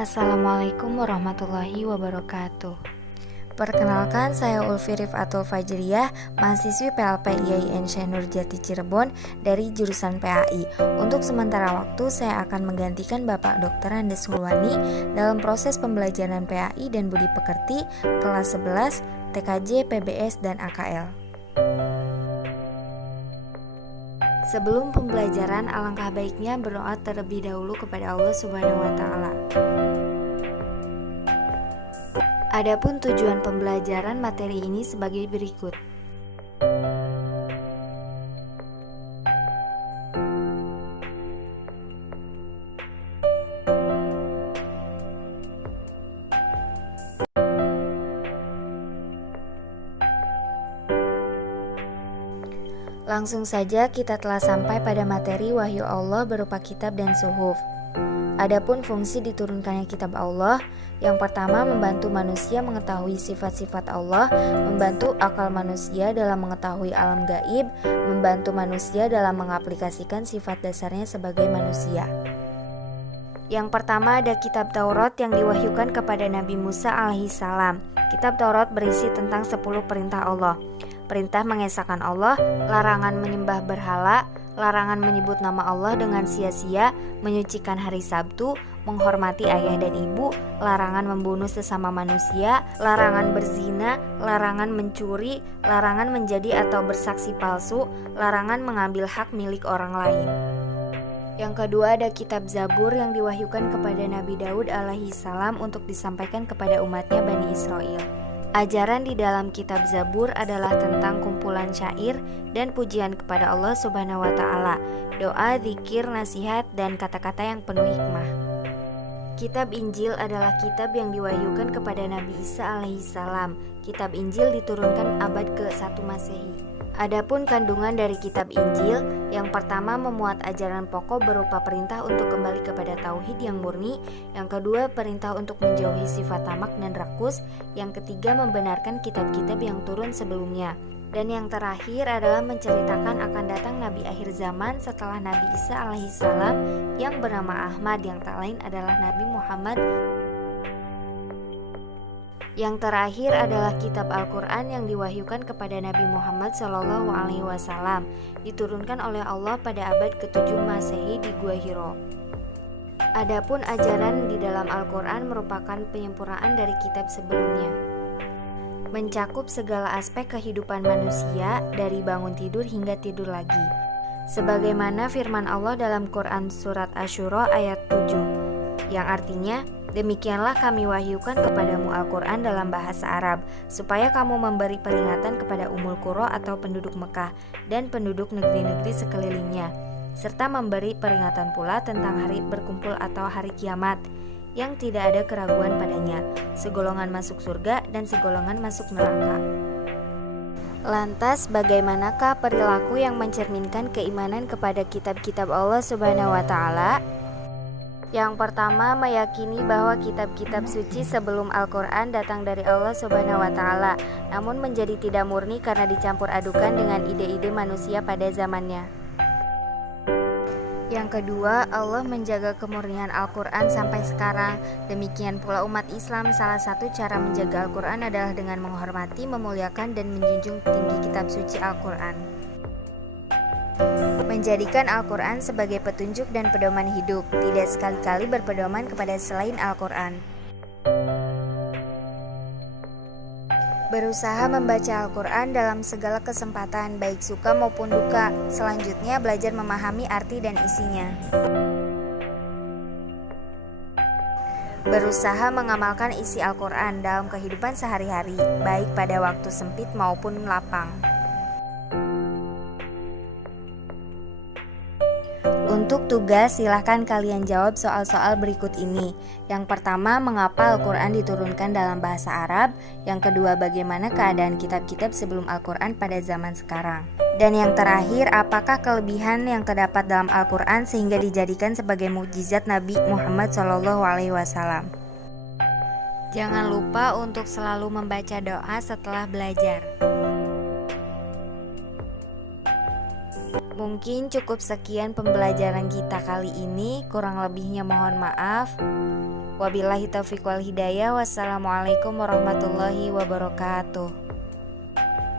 Assalamualaikum warahmatullahi wabarakatuh. Perkenalkan, saya Ulfi Rifatul Fajriyah, mahasiswi PLP IAIN Syekh Nurjati Cirebon dari jurusan PAI. Untuk sementara waktu, saya akan menggantikan Bapak Dr. Andes Hulwani dalam proses pembelajaran PAI dan Budi Pekerti kelas 11, TKJ, PBS, dan AKL. Sebelum pembelajaran, alangkah baiknya berdoa terlebih dahulu kepada Allah Subhanahu wa Ta'ala. Adapun tujuan pembelajaran materi ini sebagai berikut. Langsung saja kita telah sampai pada materi wahyu Allah berupa kitab dan suhuf. Adapun fungsi diturunkannya kitab Allah, yang pertama membantu manusia mengetahui sifat-sifat Allah, membantu akal manusia dalam mengetahui alam gaib, membantu manusia dalam mengaplikasikan sifat dasarnya sebagai manusia. Yang pertama ada kitab Taurat yang diwahyukan kepada Nabi Musa alaihissalam. Kitab Taurat berisi tentang 10 perintah Allah. Perintah mengesahkan Allah, larangan menyembah berhala, larangan menyebut nama Allah dengan sia-sia, menyucikan hari Sabtu, menghormati ayah dan ibu, larangan membunuh sesama manusia, larangan berzina, larangan mencuri, larangan menjadi atau bersaksi palsu, larangan mengambil hak milik orang lain. Yang kedua ada kitab Zabur yang diwahyukan kepada Nabi Daud alaihissalam untuk disampaikan kepada umatnya Bani Israel. Ajaran di dalam kitab Zabur adalah tentang kumpulan syair dan pujian kepada Allah Subhanahu wa Ta'ala, doa, zikir, nasihat, dan kata-kata yang penuh hikmah. Kitab Injil adalah kitab yang diwahyukan kepada Nabi Isa alaihissalam. Kitab Injil diturunkan abad ke-1 Masehi. Adapun kandungan dari kitab Injil, yang pertama memuat ajaran pokok berupa perintah untuk kembali kepada tauhid yang murni, yang kedua perintah untuk menjauhi sifat tamak dan rakus, yang ketiga membenarkan kitab-kitab yang turun sebelumnya, dan yang terakhir adalah menceritakan akan datang Nabi akhir zaman setelah Nabi Isa alaihissalam yang bernama Ahmad, yang tak lain adalah Nabi Muhammad. Yang terakhir adalah kitab Al-Quran yang diwahyukan kepada Nabi Muhammad SAW, diturunkan oleh Allah pada abad ke-7 Masehi di Gua Hiro. Adapun ajaran di dalam Al-Quran merupakan penyempurnaan dari kitab sebelumnya, mencakup segala aspek kehidupan manusia dari bangun tidur hingga tidur lagi, sebagaimana firman Allah dalam Quran Surat Asy-Syura ayat 7, yang artinya, demikianlah kami wahyukan kepadamu Al-Quran dalam bahasa Arab, supaya kamu memberi peringatan kepada Ummul Qura atau penduduk Mekah dan penduduk negeri-negeri sekelilingnya, serta memberi peringatan pula tentang hari berkumpul atau hari kiamat, yang tidak ada keraguan padanya, segolongan masuk surga dan segolongan masuk neraka. Lantas bagaimanakah perilaku yang mencerminkan keimanan kepada kitab-kitab Allah Subhanahu wa Ta'ala? Yang pertama, meyakini bahwa kitab-kitab suci sebelum Al-Quran datang dari Allah Subhanahu wa Ta'ala, namun menjadi tidak murni karena dicampur adukan dengan ide-ide manusia pada zamannya. Yang kedua, Allah menjaga kemurnian Al-Quran sampai sekarang. Demikian pula umat Islam, salah satu cara menjaga Al-Quran adalah dengan menghormati, memuliakan, dan menjunjung tinggi kitab suci Al-Quran. Menjadikan Al-Quran sebagai petunjuk dan pedoman hidup, tidak sekali-kali berpedoman kepada selain Al-Quran. Berusaha membaca Al-Quran dalam segala kesempatan, baik suka maupun duka. Selanjutnya, belajar memahami arti dan isinya. Berusaha mengamalkan isi Al-Quran dalam kehidupan sehari-hari, baik pada waktu sempit maupun lapang. Untuk tugas, silahkan kalian jawab soal-soal berikut ini. Yang pertama, mengapa Al-Quran diturunkan dalam bahasa Arab? Yang kedua, bagaimana keadaan kitab-kitab sebelum Al-Quran pada zaman sekarang? Dan yang terakhir, apakah kelebihan yang terdapat dalam Al-Quran sehingga dijadikan sebagai mukjizat Nabi Muhammad SAW? Jangan lupa untuk selalu membaca doa setelah belajar. Mungkin cukup sekian pembelajaran kita kali ini, kurang lebihnya mohon maaf. Wabillahi taufiq wal hidayah. Wassalamualaikum warahmatullahi wabarakatuh.